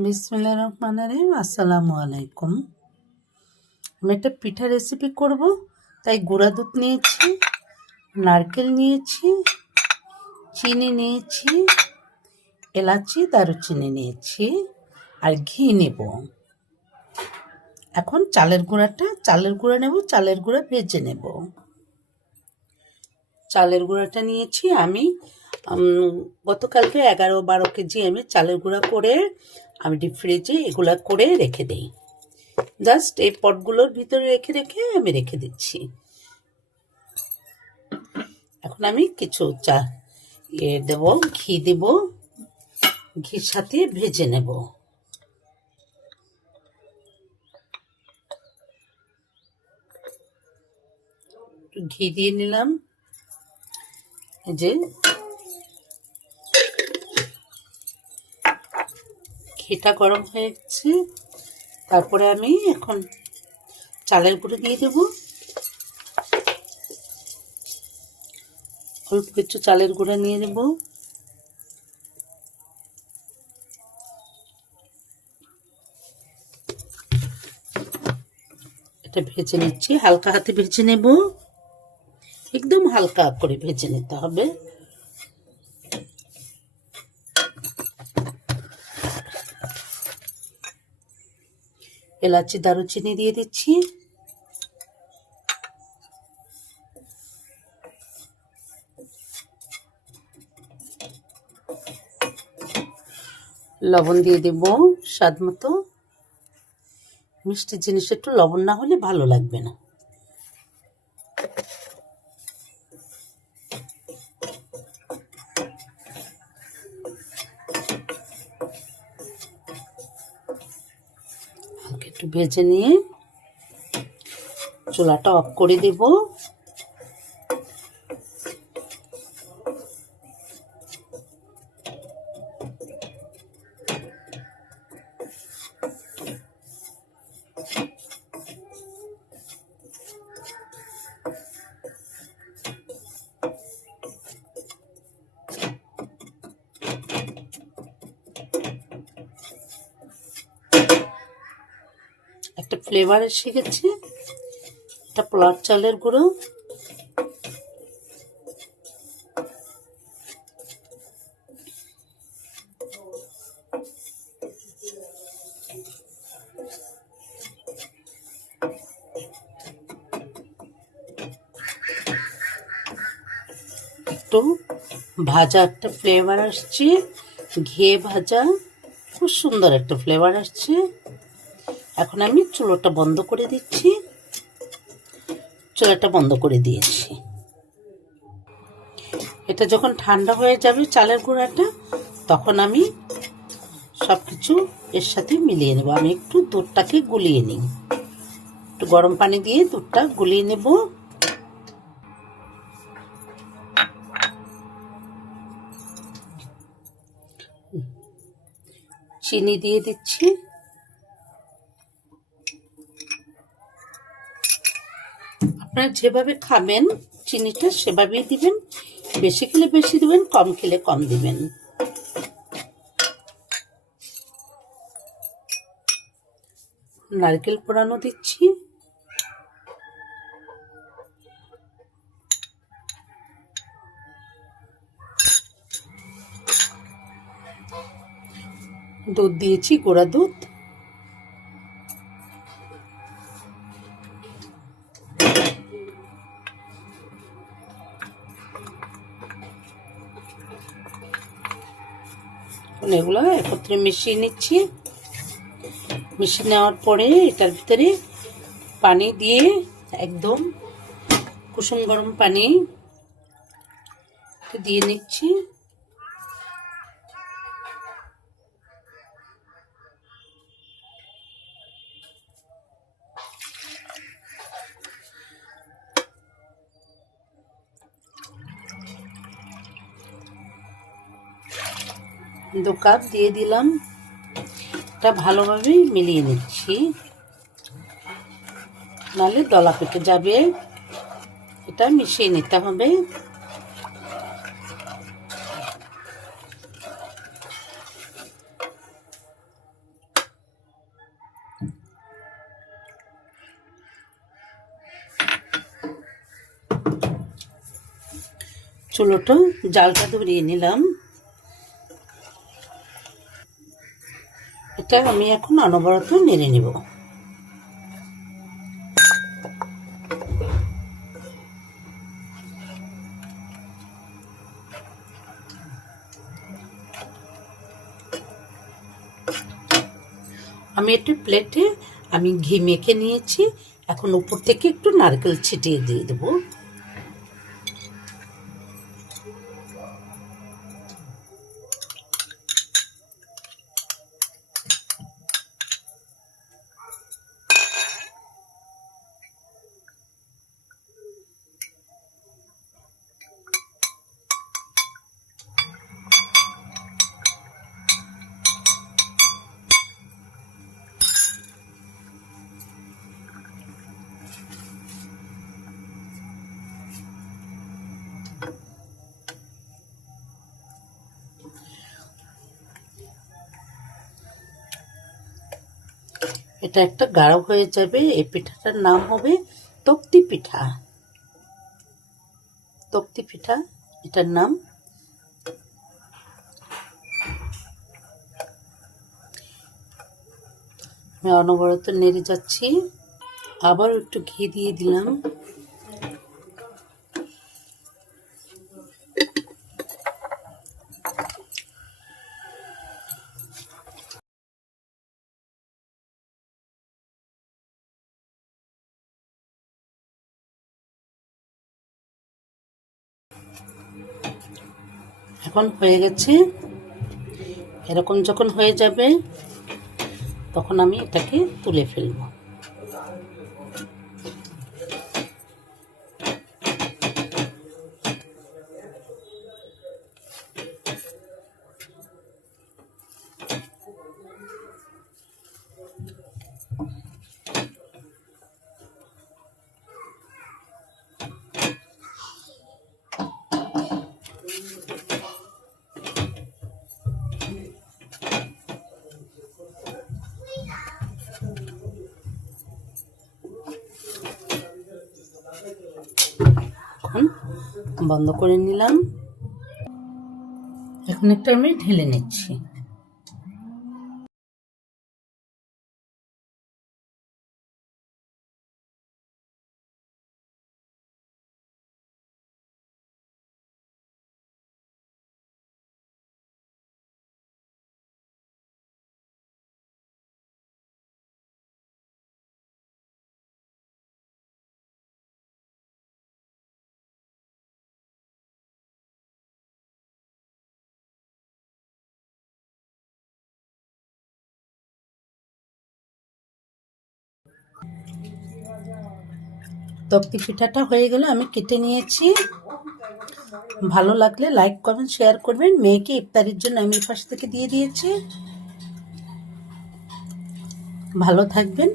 বিসমিল্লাহির রহমানির রহিম। আসসালামু আলাইকুম। আমি একটা পিঠা রেসিপি করব, তাই গুঁড়া দুধ নিয়েছি, নারকেল নিয়েছি, চিনি নিয়েছি, এলাচি দারুচিনি নিয়েছি আর ঘি নেব। এখন চালের গুঁড়া নেব, চালের গুঁড়া ভেজে নেব। চালের গুঁড়াটা নিয়েছি আমি গতকালকে 11-12 কেজি আমি চালের গুঁড়া করে আমি ডিপ ফ্রিজে এগুলা করে রেখে দিই। জাস্ট এই পটগুলোর ভিতরে রেখে আমি রেখে দিচ্ছি। এখন আমি কিছু দেব, ঘি দেব, ঘির সাথে ভেজে নেব। ঘি দিয়ে নিলাম, এই যে ঘিটা গরম হয়ে গেছে। তারপরে আমি এখন চালের গুঁড়ো দিয়ে দেব, অল্প কিছু চালের গুঁড়া নিয়ে নেব। এটা ভেজে নিচ্ছি, হালকা হাতে ভেজে নেব, একদম হালকা করে ভেজে নিতে হবে। এলাচি দারুচিনি দিয়ে দিচ্ছি, লবণ দিয়ে দেব স্বাদ মতো। মিষ্টি জিনিস একটু লবণ না হলে ভালো লাগবে না। একটু ভেজে নিয়ে চুলাটা অফ করে দেব। একটা ফ্লেভার এসে গেছে, এটা পোলার চালের গুঁড়ো। একটু ভাজা একটা ফ্লেভার আসছে, ঘিয়ে ভাজা, খুব সুন্দর একটা ফ্লেভার আসছে। এখন আমি চুলাটা বন্ধ করে দিচ্ছি। চুলাটা বন্ধ করে দিয়েছি। এটা যখন ঠান্ডা হয়ে যাবে চালের গুঁড়াটা, তখন আমি সব কিছু এর সাথে মিলিয়ে নেব। আমি একটু দুধটাকে গুলিয়ে নিই, একটু গরম পানি দিয়ে দুধটা গুলিয়ে নেব। চিনি দিয়ে দিচ্ছি, আপনারা যেভাবে খাবেন চিনিটা সেভাবেই দিবেন। বেশি খেলে বেশি দিবেন, কম খেলে কম দিবেন। নারকেল কোড়ানো দিচ্ছি, দুধ দিয়েছি, গুঁড়া দুধ। এগুলো একত্রে মিশিয়ে নিচ্ছি। মিশিয়ে নেওয়ার পরে এটার ভিতরে পানি দিয়ে, একদম কুসুম গরম পানি দিয়ে নিচ্ছি। দু কাপ দিয়ে দিলাম, এটা ভালোভাবে মিলিয়ে নিচ্ছি, নাহলে দলা পেকে যাবে। এটা মিশিয়ে নিতে হবে। চুলোটা জালটা ধরিয়ে নিলাম। এটা আমি এখন অনবরত নেড়ে নেব। আমি একটু প্লেটে ঘি মেখে নিয়েছি, এখন উপর থেকে একটু নারকেল ছিটিয়ে দিয়ে দেবো। এটা একটা গাঢ় হয়ে যাবে। এই পিঠাটার নাম হবে তক্তি পিঠা। তক্তি পিঠা এটার নাম। আমি অনবরত নেড়ে যাচ্ছি। আবার একটু ঘি দিয়ে দিলাম। এখন হয়ে গেছে। এরকম যখন হয়ে যাবে তখন আমি এটাকে তুলে ফেলব। এখন বন্ধ করে নিলাম। এখন একটা আমি ঢেলে নিচ্ছি। তক্তি পিঠাটা হয়ে গেলে আমি কেটে নিয়েছি। ভালো লাগলে লাইক কমেন্ট শেয়ার করবেন। মেয়েকে ইফতারির জন্য আমি পাশ থেকে দিয়ে দিয়েছি। ভালো থাকবেন।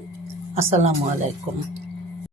আসসালামু আলাইকুম।